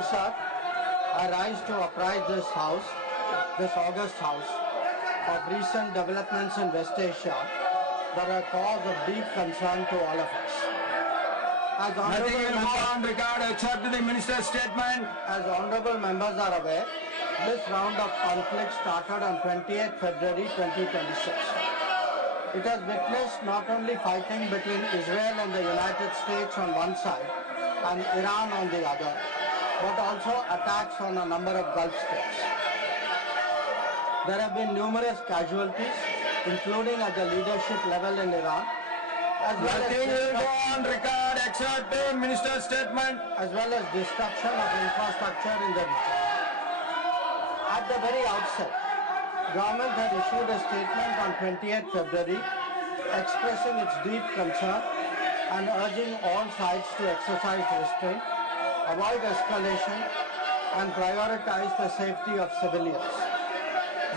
Chairman sir, I rise to apprise this august house, of recent developments in West Asia that are cause of deep concern to all of us. Nothing will go on record except the minister's statement. As honorable members are aware, this round of conflict started on 28 February 2026. It has witnessed not only fighting between Israel and the United States on one side and Iran on the other, but also attacks on a number of Gulf states. There have been numerous casualties, including at the leadership level in Iran, as well Nothing will go on record except the minister's statement. As well as destruction of infrastructure in the region. At the very outset, government had issued a statement on 28 February expressing its deep concern and urging all sides to exercise restraint, avoid escalation and prioritize the safety of civilians.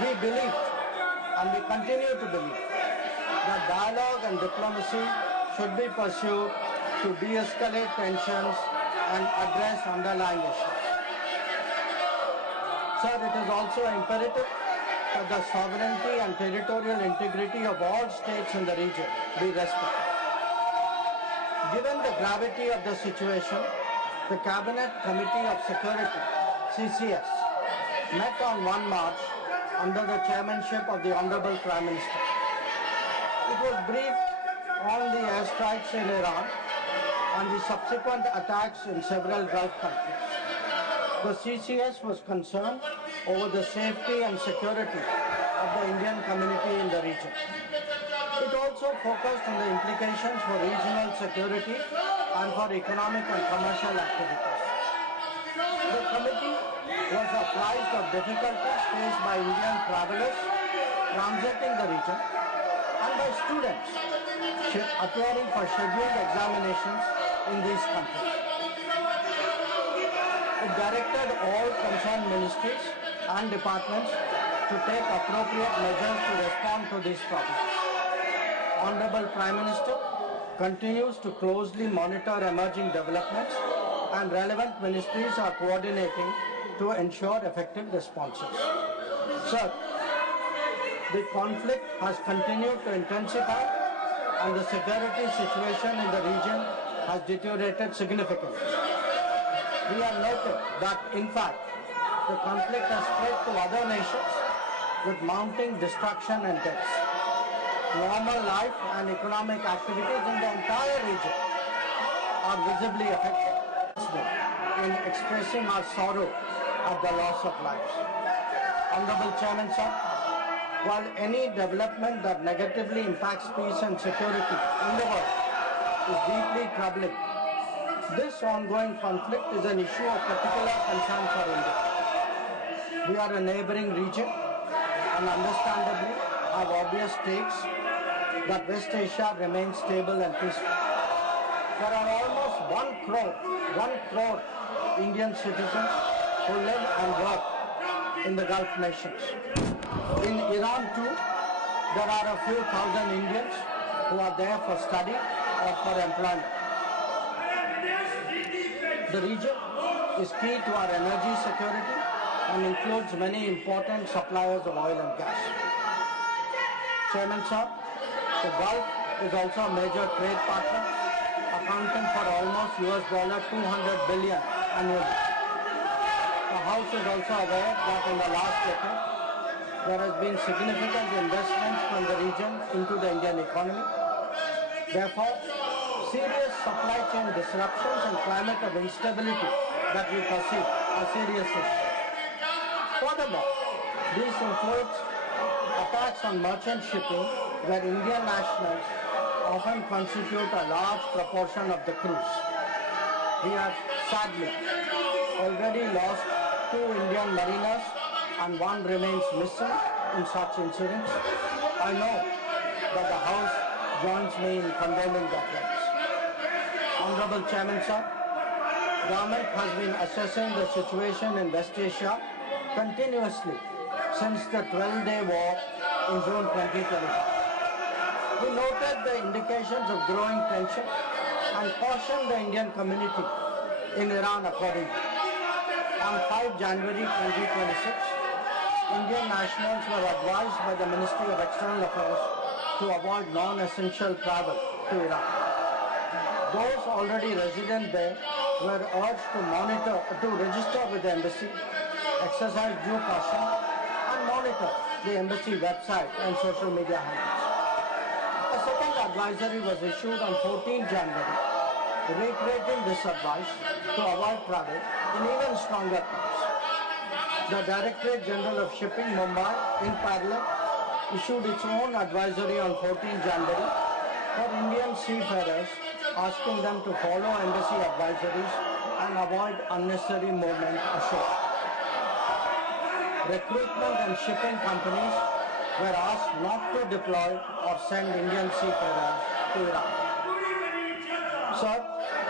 We believe, and we continue to believe, that dialogue and diplomacy should be pursued to de-escalate tensions and address underlying issues. Sir, it is also imperative that the sovereignty and territorial integrity of all states in the region be respected. Given the gravity of the situation, the Cabinet Committee of Security, CCS, met on 1 March under the chairmanship of the Honorable Prime Minister. It was briefed on the airstrikes in Iran and the subsequent attacks in several Gulf countries. The CCS was concerned over the safety and security of the Indian community in the region. It also focused on the implications for regional security and for economic and commercial activities. The committee was apprised of difficulties faced by Indian travelers transiting the region and by students appearing for scheduled examinations in these countries. It directed all concerned ministries and departments to take appropriate measures to respond to these problems. Honorable Prime Minister continues to closely monitor emerging developments and relevant ministries are coordinating to ensure effective responses. Sir, the conflict has continued to intensify and the security situation in the region has deteriorated significantly. We have noted that, in fact, the conflict has spread to other nations with mounting destruction and deaths. Normal life and economic activities in the entire region are visibly affected. In expressing our sorrow at the loss of lives. Honorable Chairman sir, while any development that negatively impacts peace and security in the world is deeply troubling, this ongoing conflict is an issue of particular concern for India. We are a neighboring region and understandably have obvious stakes that West Asia remains stable and peaceful. There are almost 1 crore Indian citizens who live and work in the Gulf nations. In Iran too, there are a few thousand Indians who are there for study or for employment. The region is key to our energy security and includes many important suppliers of oil and gas. Chairman sir, the Gulf is also a major trade partner, accounting for almost $200 billion annually. The House is also aware that in the last decade, there has been significant investment from the region into the Indian economy. Therefore, serious supply chain disruptions and climate of instability that we perceive are serious issues. Furthermore, these include attacks on merchant shipping where Indian nationals often constitute a large proportion of the crews. We have sadly already lost 2 Indian mariners and 1 remains missing in such incidents. I know that the House joins me in condemning that deaths. Honorable Chairman sir, Government has been assessing the situation in West Asia continuously since the 12-day war in June 2025. We noted the indications of growing tension and cautioned the Indian community in Iran accordingly. On 5 January 2026, Indian nationals were advised by the Ministry of External Affairs to avoid non-essential travel to Iran. Those already resident there were urged to register with the embassy, exercise due caution, and monitor the embassy website and social media handles. A second advisory was issued on 14 January, reiterating this advice to avoid travel in even stronger terms. The Directorate General of Shipping, Mumbai, in parallel, issued its own advisory on 14 January for Indian seafarers, asking them to follow embassy advisories and avoid unnecessary movement ashore. Recruitment and shipping companies were asked not to deploy or send Indian seafarers to Iran. Sir,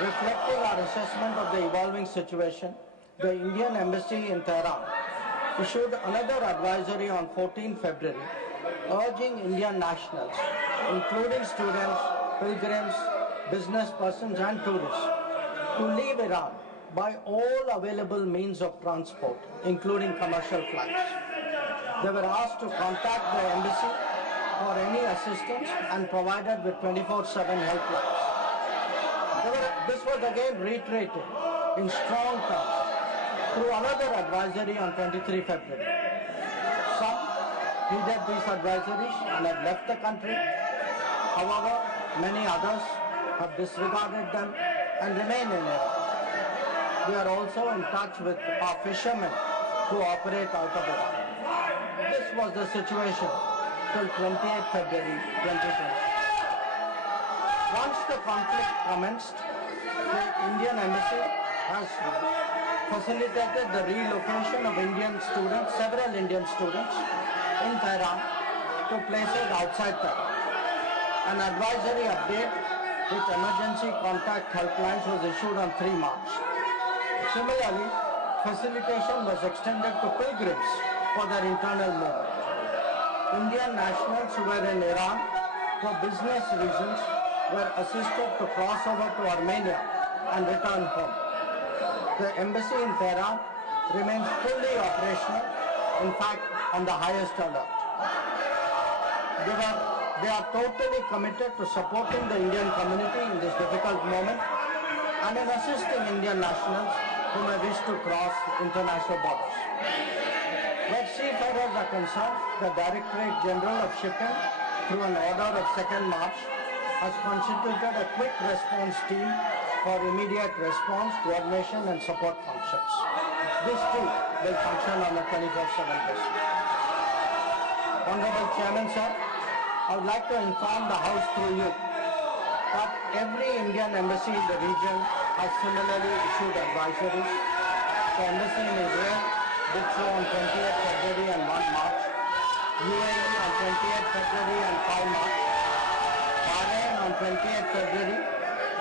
reflecting our assessment of the evolving situation, the Indian Embassy in Tehran issued another advisory on 14 February urging Indian nationals, including students, pilgrims, business persons and tourists, to leave Iran by all available means of transport, including commercial flights. They were asked to contact the embassy for any assistance and provided with 24/7 helplines. This was again reiterated in strong terms through another advisory on 23 February. Some heeded these advisories and have left the country. However, many others have disregarded them and remain in Iran. We are also in touch with our fishermen who operate out of Iran. This was the situation till 28 February 2020. Once the conflict commenced, the Indian Embassy has facilitated the relocation of several Indian students in Tehran to places outside Tehran. An advisory update with emergency contact helplines was issued on 3 March. Similarly, facilitation was extended to pilgrims for their internal movement. Indian nationals who were in Iran for business reasons were assisted to cross over to Armenia and return home. The embassy in Tehran remains fully operational, in fact, on the highest alert. They are totally committed to supporting the Indian community in this difficult moment and in assisting Indian nationals who may wish to cross international borders. Where seafarers are concerned, the Directorate General of Shipping, through an order of 2nd March, has constituted a quick response team for immediate response, coordination and support functions. This too will function on a 24/7 basis. Honorable Chairman, sir, I would like to inform the House through you that every Indian embassy in the region has similarly issued advisories. The embassy in Israel did so on 28th February and 1 March, UAE on 28th February and 5 March, Bahrain on 28th February,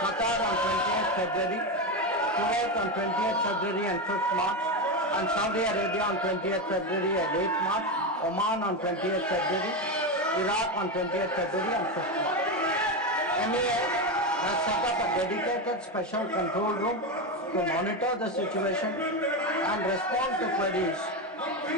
Qatar on 28th February, Kuwait on 28th February and 5th March, and Saudi Arabia on 28th February and 8th March, Oman on 28th February, Iraq on 28th February and 5th March. MEA has set up a dedicated special control room to monitor the situation and respond to queries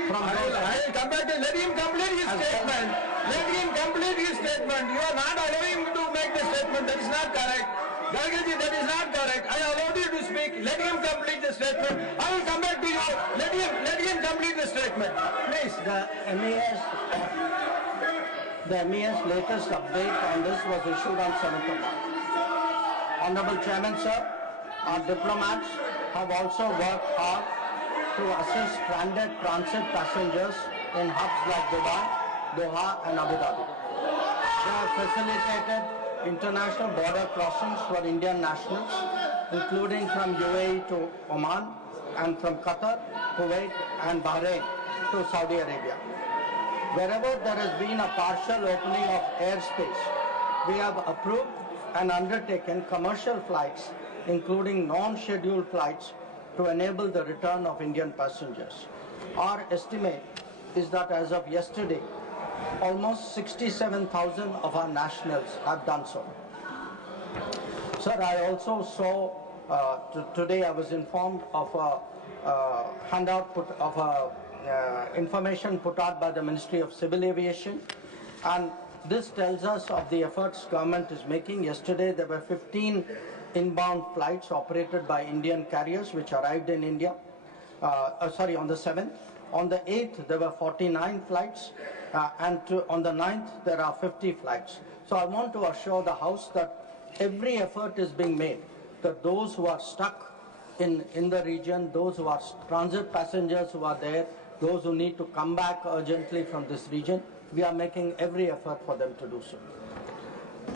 from those. I will come back to let him complete his statement. Let him complete his statement. You are not allowing him to make the statement. That is not correct. Gargaji, that is not correct. I allowed you to speak. Let him complete the statement. I will come back to you. Let him complete the statement. Please. The MEA's latest update on this was issued on 7th of March. Honorable Chairman, sir, our diplomats have also worked hard to assist stranded transit passengers in hubs like Dubai, Doha and Abu Dhabi. They have facilitated international border crossings for Indian nationals, including from UAE to Oman and from Qatar, Kuwait and Bahrain to Saudi Arabia. Wherever there has been a partial opening of airspace, we have approved and undertaken commercial flights, including non-scheduled flights, to enable the return of Indian passengers. Our estimate is that as of yesterday, almost 67,000 of our nationals have done so. Sir, I also saw, today I was informed of a handout of information put out by the Ministry of Civil Aviation, and this tells us of the efforts government is making. Yesterday there were 15 inbound flights operated by Indian carriers which arrived in India. On the 7th. On the 8th there were 49 flights, and on the 9th there are 50 flights. So I want to assure the House that every effort is being made that those who are stuck in the region, those who are transit passengers who are there, those who need to come back urgently from this region, we are making every effort for them to do so.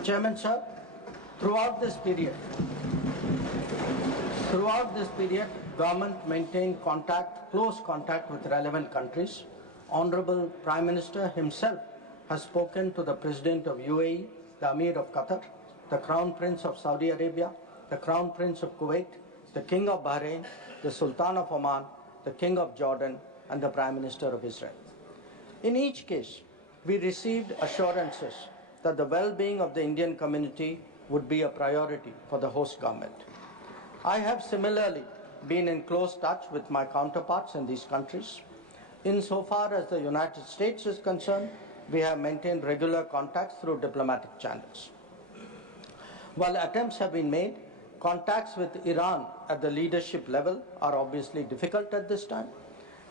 Chairman, sir, throughout this period, government maintained close contact with relevant countries. Honorable Prime Minister himself has spoken to the President of UAE, the Amir of Qatar, the Crown Prince of Saudi Arabia, the Crown Prince of Kuwait, the King of Bahrain, the Sultan of Oman, the King of Jordan, and the Prime Minister of Israel. In each case, we received assurances that the well-being of the Indian community would be a priority for the host government. I have similarly been in close touch with my counterparts in these countries. Insofar as the United States is concerned, we have maintained regular contacts through diplomatic channels. While attempts have been made, contacts with Iran at the leadership level are obviously difficult at this time.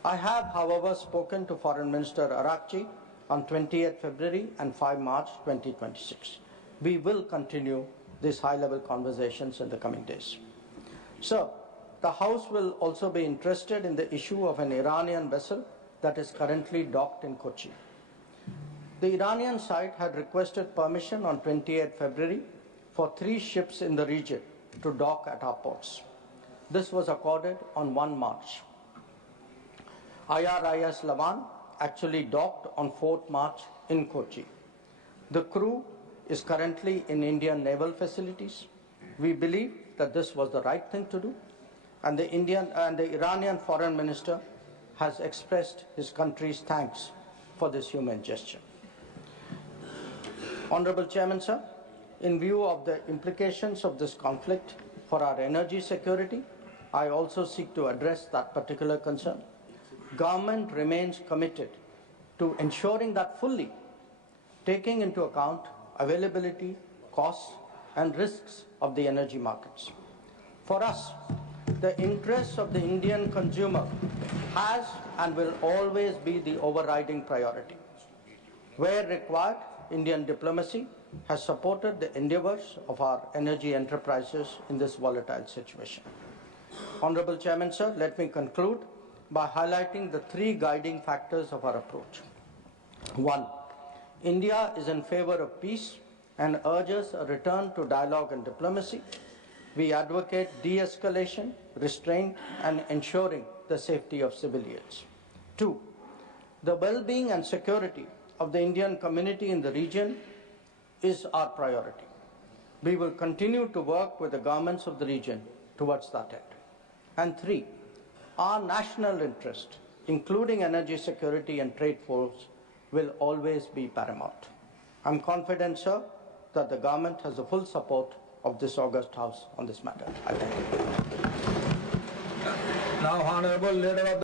I have, however, spoken to Foreign Minister Erupts on 28 February and 5 March 2026. We will continue these high-level conversations in the coming days. Sir, the House will also be interested in the issue of an Iranian vessel that is currently docked in Kochi. The Iranian side had requested permission on 28 February for 3 ships in the region to dock at our ports. This was accorded on 1 March. IRIS Lavan actually docked on 4th March in Kochi. The crew is currently in Indian naval facilities. We believe that this was the right thing to do, and the Iranian foreign minister has expressed his country's thanks for this humane gesture. Honorable Chairman, sir, in view of the implications of this conflict for our energy security, I also seek to address that particular concern. Government remains committed to ensuring that fully, taking into account availability, costs, and risks of the energy markets. For us, the interests of the Indian consumer has and will always be the overriding priority. Where required, Indian diplomacy has supported the endeavors of our energy enterprises in this volatile situation. Honorable Chairman, sir, let me conclude by highlighting the 3 guiding factors of our approach. 1. India is in favor of peace and urges a return to dialogue and diplomacy. We advocate de-escalation, restraint, and ensuring the safety of civilians. 2. The well-being and security of the Indian community in the region is our priority. We will continue to work with the governments of the region towards that end. And 3. Our national interest, including energy security and trade flows, will always be paramount. I'm confident, sir, that the government has the full support of this august House on this matter. I thank you. Now, Honorable Leader of the